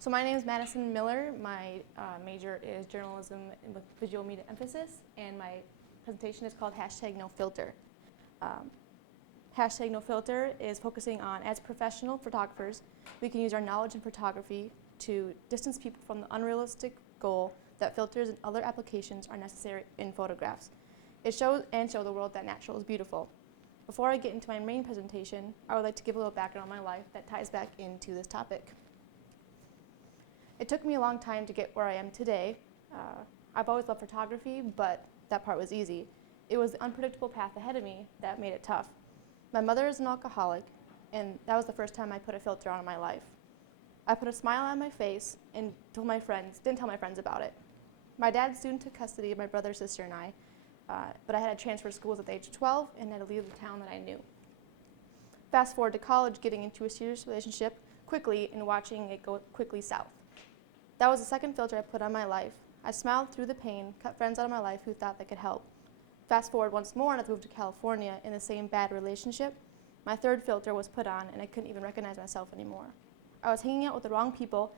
So my name is Madison Miller. My major is journalism with visual media emphasis, and my presentation is called #NoFilter. #NoFilter is focusing on, as professional photographers, we can use our knowledge in photography to distance people from the unrealistic goal that filters and other applications are necessary in photographs. It shows and show the world that natural is beautiful. Before I get into my main presentation, I would like to give a little background on my life that ties back into this topic. It took me a long time to get where I am today. I've always loved photography, but that part was easy. It was the unpredictable path ahead of me that made it tough. My mother is an alcoholic, and that was the first time I put a filter on in my life. I put a smile on my face and didn't tell my friends about it. My dad soon took custody of my brother, sister, and I, but I had to transfer schools at the age of 12 and had to leave the town that I knew. Fast forward to college, getting into a serious relationship quickly and watching it go quickly south. That was the second filter I put on my life. I smiled through the pain, cut friends out of my life who thought they could help. Fast forward once more, and I moved to California in the same bad relationship. My third filter was put on, and I couldn't even recognize myself anymore. I was hanging out with the wrong people,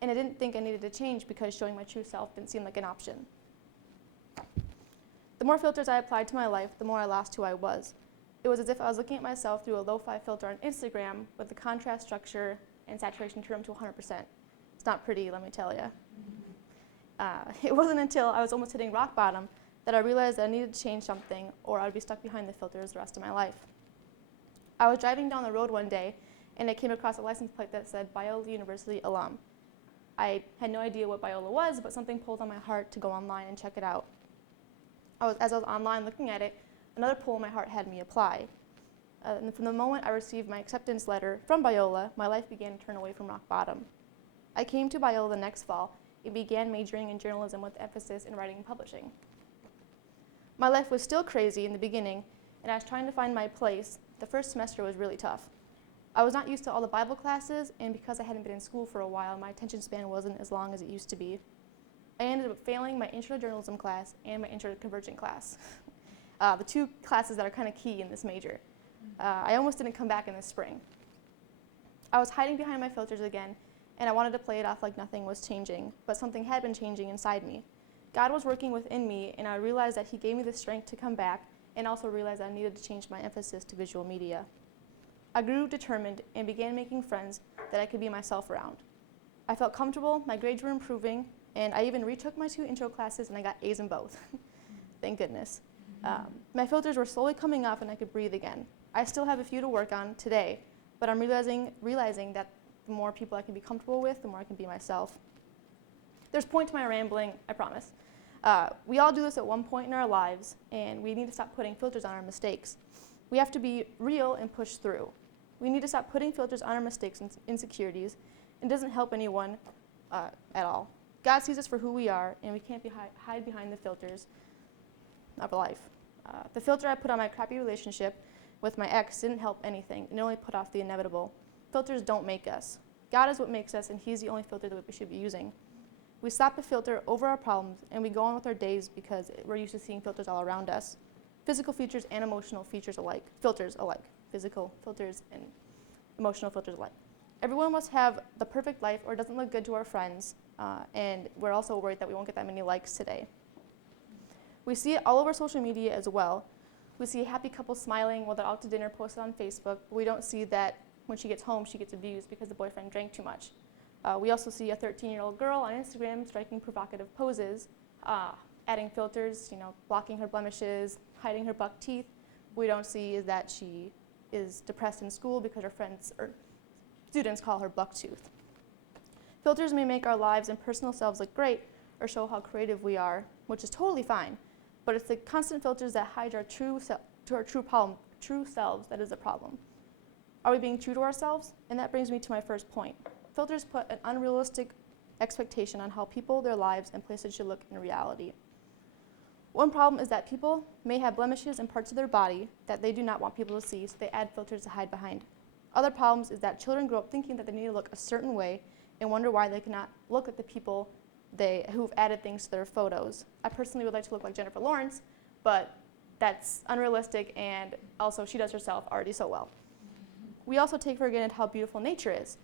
and I didn't think I needed to change because showing my true self didn't seem like an option. The more filters I applied to my life, the more I lost who I was. It was as if I was looking at myself through a lo-fi filter on Instagram with the contrast structure and saturation turned to 100%. It's not pretty, let me tell you. It wasn't until I was almost hitting rock bottom that I realized that I needed to change something or I would be stuck behind the filters the rest of my life. I was driving down the road one day and I came across a license plate that said Biola University alum. I had no idea what Biola was, but something pulled on my heart to go online and check it out. As I was online looking at it, another pull in my heart had me apply. And from the moment I received my acceptance letter from Biola, my life began to turn away from rock bottom. I came to Biola the next fall and began majoring in journalism with emphasis in writing and publishing. My life was still crazy in the beginning, and I was trying to find my place. The first semester was really tough. I was not used to all the Bible classes, and because I hadn't been in school for a while, my attention span wasn't as long as it used to be. I ended up failing my intro to journalism class and my intro to convergent class, the two classes that are kind of key in this major. I almost didn't come back in the spring. I was hiding behind my filters again, and I wanted to play it off like nothing was changing, but something had been changing inside me. God was working within me, and I realized that He gave me the strength to come back, and also realized that I needed to change my emphasis to visual media. I grew determined and began making friends that I could be myself around. I felt comfortable, my grades were improving, and I even retook my 2 intro classes and I got A's in both. Thank goodness. My filters were slowly coming off and I could breathe again. I still have a few to work on today, but I'm realizing that the more people I can be comfortable with, the more I can be myself. There's a point to my rambling, I promise. We all do this at one point in our lives, and we need to stop putting filters on our mistakes. We have to be real and push through. We need to stop putting filters on our mistakes and insecurities. It doesn't help anyone at all. God sees us for who we are, and we can't hide behind the filters of life. The filter I put on my crappy relationship with my ex didn't help anything. It only put off the inevitable. Filters don't make us. God is what makes us, and He's the only filter that we should be using. We slap a filter over our problems, and we go on with our days because we're used to seeing filters all around us. Physical features and emotional features alike. Filters alike. Physical filters and emotional filters alike. Everyone must have the perfect life or it doesn't look good to our friends, and we're also worried that we won't get that many likes today. We see it all over social media as well. We see a happy couple smiling while they're out to dinner posted on Facebook, but we don't see that when she gets home, she gets abused because the boyfriend drank too much. We also see a 13-year-old girl on Instagram striking provocative poses, adding filters, blocking her blemishes, hiding her buck teeth. We don't see is that she is depressed in school because her friends or students call her bucktooth. Filters may make our lives and personal selves look great or show how creative we are, which is totally fine, but it's the constant filters that hide our true selves that is a problem. Are we being true to ourselves? And that brings me to my first point. Filters put an unrealistic expectation on how people, their lives, and places should look in reality. One problem is that people may have blemishes in parts of their body that they do not want people to see, so they add filters to hide behind. Other problems is that children grow up thinking that they need to look a certain way and wonder why they cannot look like the people who've added things to their photos. I personally would like to look like Jennifer Lawrence, but that's unrealistic, and also she does herself already so well. We also take for granted how beautiful nature is.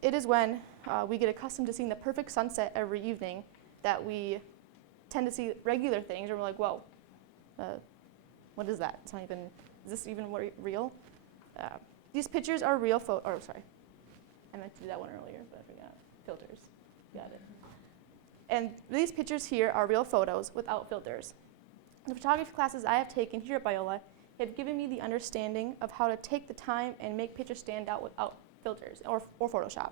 It is when we get accustomed to seeing the perfect sunset every evening that we tend to see regular things and we're like, whoa, what is that? It's not even, is this even real? These pictures are real sorry. I meant to do that one earlier, but I forgot. Filters. Got it. And these pictures here are real photos without filters. The photography classes I have taken here at Biola have given me the understanding of how to take the time and make pictures stand out without filters or Photoshop.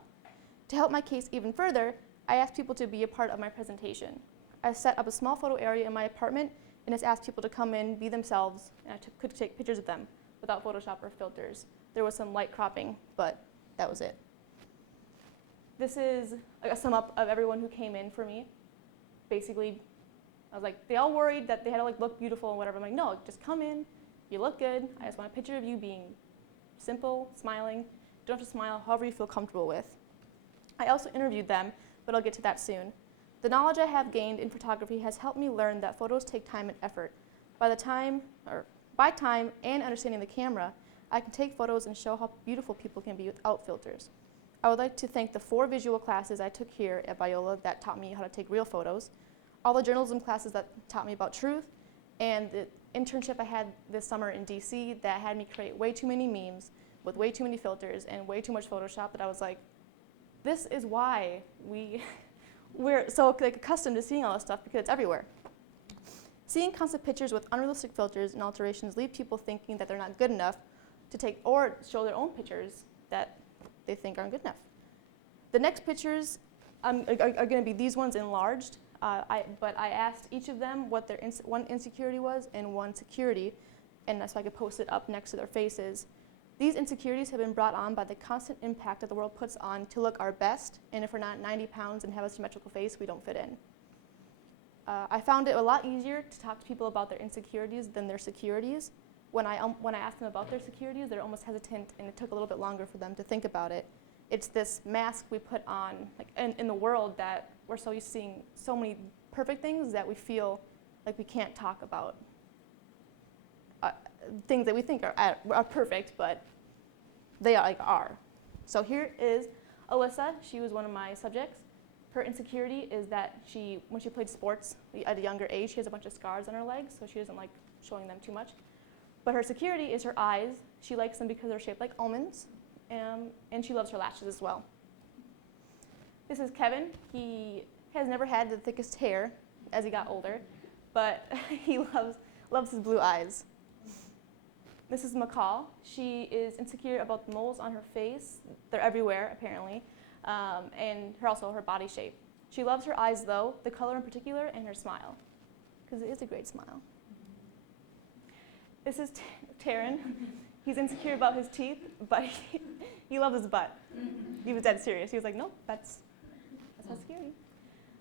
To help my case even further, I asked people to be a part of my presentation. I set up a small photo area in my apartment and just asked people to come in, be themselves, and I could take pictures of them without Photoshop or filters. There was some light cropping, but that was it. This is a sum up of everyone who came in for me. Basically, I was like, they all worried that they had to look beautiful and whatever. I'm like, no, just come in, you look good. I just want a picture of you being simple, smiling. You don't have to smile, however you feel comfortable with. I also interviewed them, but I'll get to that soon. The knowledge I have gained in photography has helped me learn that photos take time and effort. By time and understanding the camera, I can take photos and show how beautiful people can be without filters. I would like to thank the 4 visual classes I took here at Biola that taught me how to take real photos, all the journalism classes that taught me about truth, and the internship I had this summer in DC that had me create way too many memes with way too many filters and way too much Photoshop that I was like, this is why we're so accustomed to seeing all this stuff, because it's everywhere. Seeing constant pictures with unrealistic filters and alterations leave people thinking that they're not good enough to take or show their own pictures that they think aren't good enough. The next pictures are going to be these ones enlarged, but I asked each of them what their one insecurity was and one security, and that's so I could post it up next to their faces. These insecurities have been brought on by the constant impact that the world puts on to look our best, and if we're not 90 pounds and have a symmetrical face, we don't fit in. I found it a lot easier to talk to people about their insecurities than their securities. When I asked them about their securities, they're almost hesitant, and it took a little bit longer for them to think about it. It's this mask we put on in the world that we're so used to seeing so many perfect things that we feel like we can't talk about things that we think are perfect, but they are. So here is Alyssa. She was one of my subjects. Her insecurity is that when she played sports at a younger age, she has a bunch of scars on her legs, so she doesn't like showing them too much. But her security is her eyes. She likes them because they're shaped like almonds, and she loves her lashes as well. This is Kevin. He has never had the thickest hair as he got older, but he loves his blue eyes. This is McCall. She is insecure about the moles on her face. They're everywhere, apparently, and also her body shape. She loves her eyes, though, the color in particular, and her smile, because it is a great smile. This is Taryn. He's insecure about his teeth, but he loves his butt. He was dead serious. He was like, nope, that's not scary.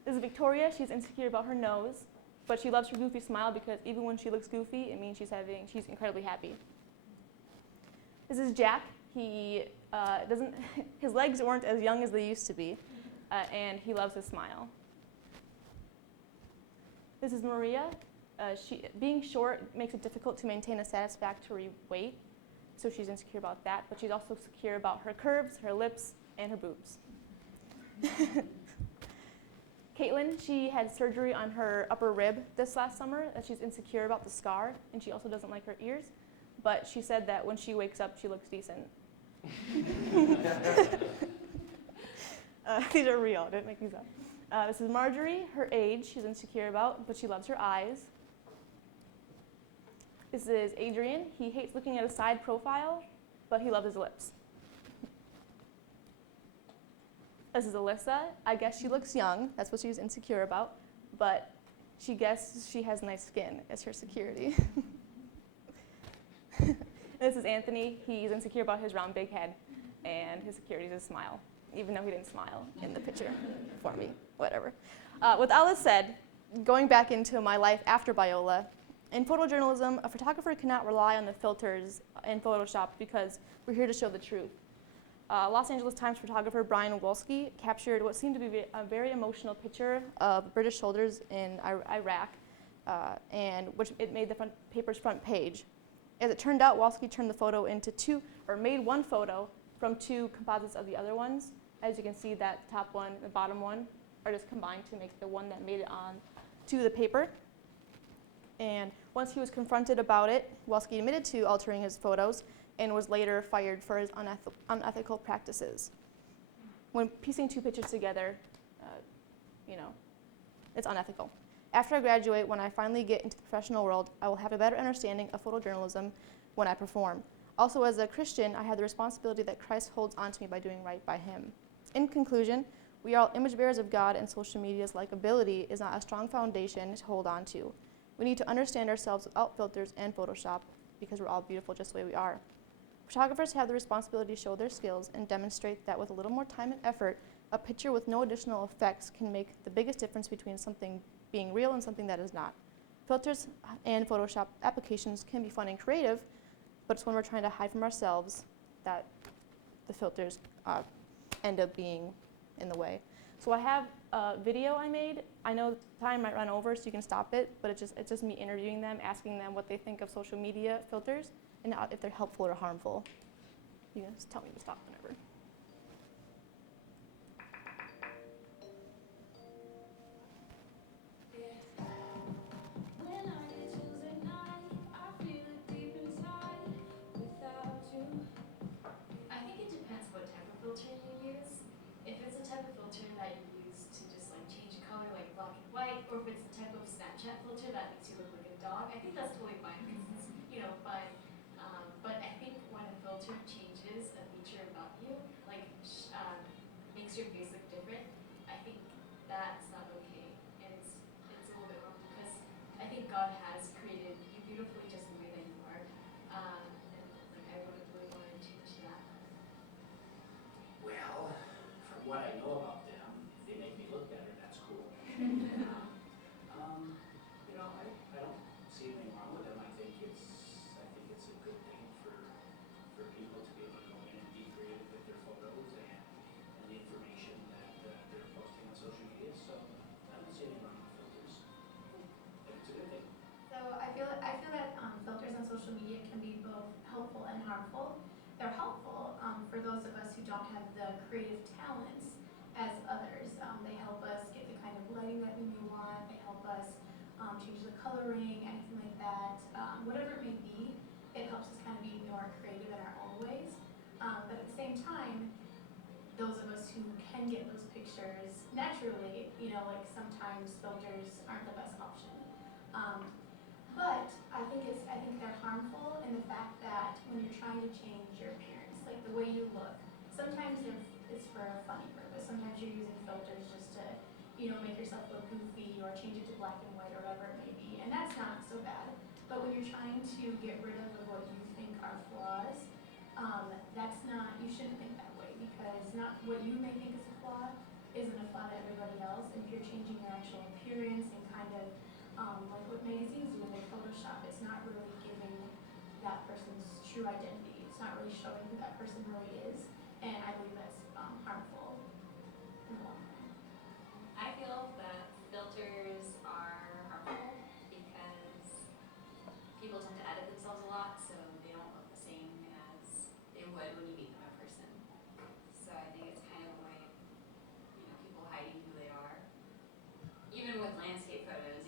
This is Victoria. She's insecure about her nose, but she loves her goofy smile because even when she looks goofy, it means she's incredibly happy. This is Jack. He his legs weren't as young as they used to be, and he loves his smile. This is Maria. Being short makes it difficult to maintain a satisfactory weight, so she's insecure about that, but she's also secure about her curves, her lips, and her boobs. Caitlin, she had surgery on her upper rib this last summer, and she's insecure about the scar, and she also doesn't like her ears, but she said that when she wakes up, she looks decent. These are real, I didn't make these up. This is Marjorie. Her age she's insecure about, but she loves her eyes. This is Adrian. He hates looking at a side profile, but he loves his lips. This is Alyssa. I guess she looks young. That's what she's insecure about, but she guesses she has nice skin as her security. This is Anthony. He's insecure about his round big head, and his security is his smile, even though he didn't smile in the picture for me, whatever. With all this said, going back into my life after Biola, in photojournalism, a photographer cannot rely on the filters in Photoshop because we're here to show the truth. Los Angeles Times photographer Brian Wolski captured what seemed to be a very emotional picture of British soldiers in Iraq, and which it made the paper's front page. As it turned out, Wolski turned the photo into made one photo from 2 composites of the other ones, As you can see, that top one and the bottom one are just combined to make the one that made it on to the paper. And once he was confronted about it, Walski admitted to altering his photos and was later fired for his unethical practices. When piecing two pictures together, it's unethical. After I graduate, when I finally get into the professional world, I will have a better understanding of photojournalism when I perform. Also, as a Christian, I have the responsibility that Christ holds onto me by doing right by him. In conclusion, we are all image bearers of God, and social media's likability is not a strong foundation to hold on to. We need to understand ourselves without filters and Photoshop, because we're all beautiful just the way we are. Photographers have the responsibility to show their skills and demonstrate that with a little more time and effort, a picture with no additional effects can make the biggest difference between something being real and something that is not. Filters and Photoshop applications can be fun and creative, but it's when we're trying to hide from ourselves that the filters end up being in the way. So I have a video I made. I know time might run over, so you can stop it, but it's just me interviewing them, asking them what they think of social media filters and if they're helpful or harmful. You can just tell me to stop whenever. I think it depends what type of filter you use. If it's a type of filter that you use to just like change the color like black and white, or if it's the type of Snapchat filter that makes you look like a dog, I think that's totally fine because it's, fun. But I think when a filter changes a feature about you, like makes your face look different, I think that's not okay. And it's a little bit wrong because I think God has created you beautifully just the way that you are. And like I wouldn't really want to change that. Well, from what I know about them, if they make me look better, that's cool. I don't see anything wrong with them. I think it's a good thing for people to be able to go in and be creative with their photos and the information that they're posting on social media. So I don't see anything wrong with filters. I think it's a good thing. So I feel that filters on social media can be both helpful and harmful. They're helpful for those of us who don't have the creative talents as others. They help us get the kind of lighting that we may want. They help us change the coloring, anything like that. Whatever it may be, it helps us kind of be more creative in our own ways. But at the same time, those of us who can get those pictures naturally, like sometimes filters aren't the best option. But I think they're harmful in the fact that when you're trying to change your appearance, like the way you look, sometimes it's for a funny purpose. Sometimes you're using filters just to, make yourself look goofy or change it to black and white or whatever it may be, and that's not so bad. But when you're trying to get rid of what you think are flaws, that's not. You shouldn't think that way because not what you may think is a flaw isn't a flaw to everybody else. And if you're changing your actual appearance and kind of like what magazines do when they Photoshop, it's not really giving that person's true identity. It's not really showing who that person really is, and I believe that's harmful in the long run. I feel that filters are harmful because people tend to edit themselves a lot, so they don't look the same as they would when you meet them in person. So I think it's kind of a way of, people hiding who they are. Even with landscape photos,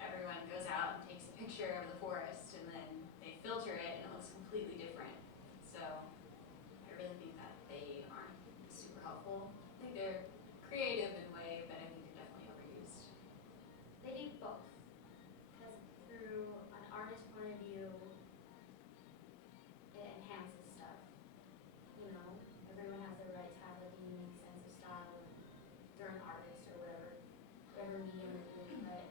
everyone goes out and takes a picture of the forest and then they filter it and it looks completely different. So I really think that they aren't super helpful. I think they're creative in a way, but I think they're definitely overused. They do both. Because through an artist point of view, it enhances stuff. Everyone has their right to have like a unique sense of style. They're an artist or whatever medium they're doing. But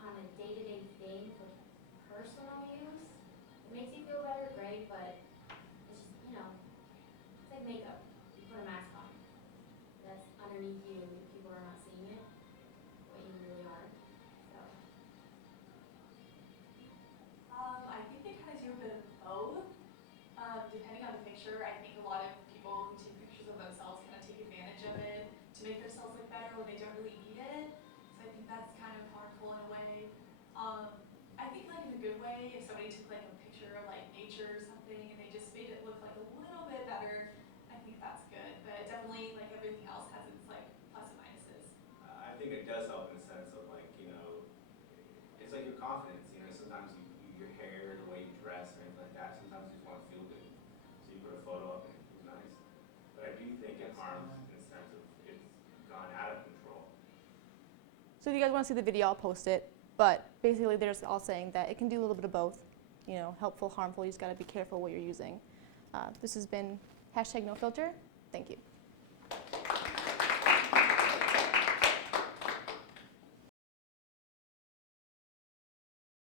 on a day-to-day thing for personal use, it makes you feel better, great, but it's just, it's like makeup. You put a mask on. That's underneath you. People are not seeing it, what you really are. So. I think they kind of do a bit of both. Depending on the picture, I think a lot of people who take pictures of themselves kind of take advantage of it to make themselves look better when they don't really need it. So I think that's kind of harmful in a way. I think like in a good way, if somebody took like a picture of like nature or something and they just made it look like a little bit better, I think that's good. But definitely sometimes your hair, the way you dress, or anything like that. Sometimes you just want to feel good, so you put a photo up and it feels nice. But I do think it harms in the sense of it's gone out of control. So if you guys want to see the video, I'll post it. But basically, they're just all saying that it can do a little bit of both. You know, helpful, harmful. You just got to be careful what you're using. This has been #NoFilter. Thank you.